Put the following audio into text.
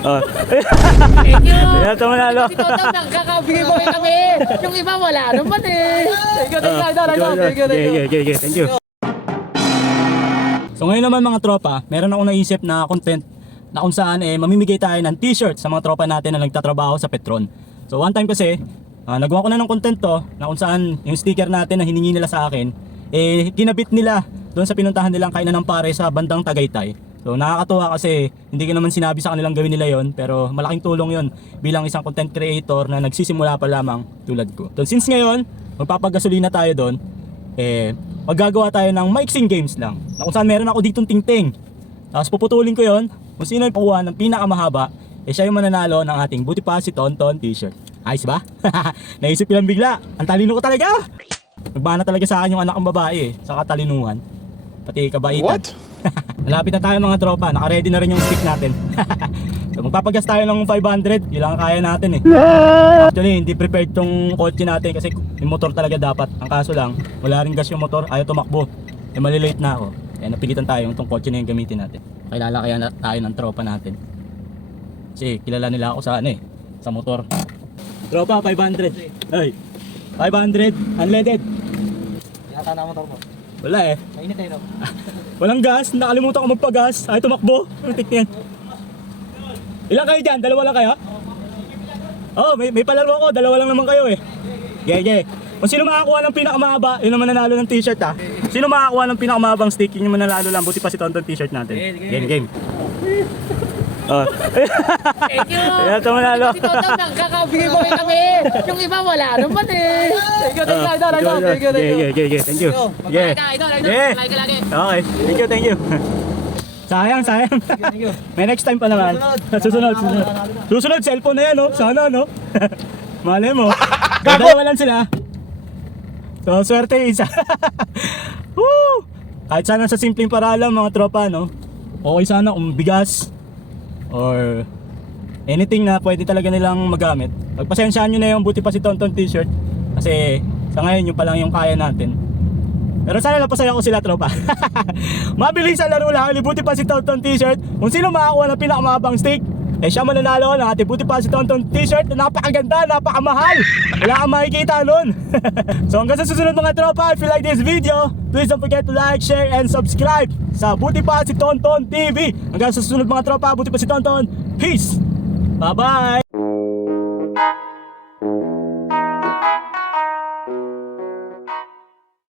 Oh. Thank you. Kaya ito manalo. Si Toto, nagkakabigay mo kami. Yung iba wala naman eh. Thank you, Thank you. So ngayon naman mga tropa, meron ako naisip na content na kung saan mamimigay tayo ng t-shirt sa mga tropa natin na nagtatrabaho sa Petron. So one time kasi, nagawa ko na ng content to na kung saan yung sticker natin na hiningi nila sa akin, kinabit nila doon sa pinuntahan nilang kainan ng pare sa bandang Tagaytay. So nakakatuwa kasi hindi ko naman sinabi sa kanilang gawin nila yon, pero malaking tulong yon bilang isang content creator na nagsisimula pa lamang tulad ko. So since ngayon, magpapagasolina tayo doon, maggagawa tayo ng mixing games lang na kung saan meron ako ditong tingting. Tapos puputulin ko yon, kung sino yung pakuha ng pinakamahaba, siya yung mananalo ng ating Buti Pa Si Tonton t-shirt. Ayos ba? Naisip ko lang bigla, ang talino ko talaga. Nagbana talaga sa akin yung anak kong babae sa katalinuhan, pati kabaitan. What? Malapit na tayo mga tropa, naka-ready na rin yung stick natin. So magpapagas tayo ng 500, yun lang kaya natin eh. Actually hindi prepared tong kotse natin kasi yung motor talaga dapat. Ang kaso lang, wala rin gas yung motor, ayaw tumakbo. Malilate na ako, kaya napilitan tayo yung tong kotse na yung gamitin natin. Kilala kaya tayo ng tropa natin kasi kilala nila ako sa sa motor. Tropa, 500. Ay, 500, unleaded. Yata na motor mo. Wala eh. Mainit eh no? Walang gas, nakalimutan ko magpagas. Ay, tumakbo. Tik yan. Ilan kayo dyan? Dalawa lang kayo? Oh, may palaro ako. Dalawa lang naman kayo eh. Gege. Kung sino makakuha ng pinakamahaba, yun naman nanalo ng t-shirt ha. Sino makakuha ng pinakamahabang stick, yun yung mananalo lang. Buti pa si Tonton t-shirt natin. Game. Oh. Thank you. Kaya ito manalo. Si Toto, nagkakabigay mo kami. Yung iba wala naman eh. Thank you, Thank you. Yeah. Okay. Thank you. Sayang. May next time pa naman. Susunod, cellphone na yan, no? Sana, no? Malay mo. Dalawa lang sila. So, swerte isa. Woo! Kahit sana sa simpleng paraan mga tropa, no? Okay sana kung bigas or anything na pwede talaga nilang magamit. Pagpasensyaan nyo na yung Buti Pa Si Tonton t-shirt kasi sa ngayon yung pa lang yung kaya natin. Pero sana napasaya ko sila tropa. Mabilis sa laro lang, Buti Pa Si Tonton t-shirt. Kung sino makakuha ng pinakamahabang stick, siya mananalo ng ating Buti Pa Si Tonton t-shirt na napakaganda, napakamahal. Wala kang makikita nun. So hanggang sa susunod mga tropa, if you like this video, please don't forget to like, share, and subscribe sa Buti Pa Si Tonton TV. Hanggang sa susunod mga tropa, Buti Pa Si Tonton. Peace! Bye-bye!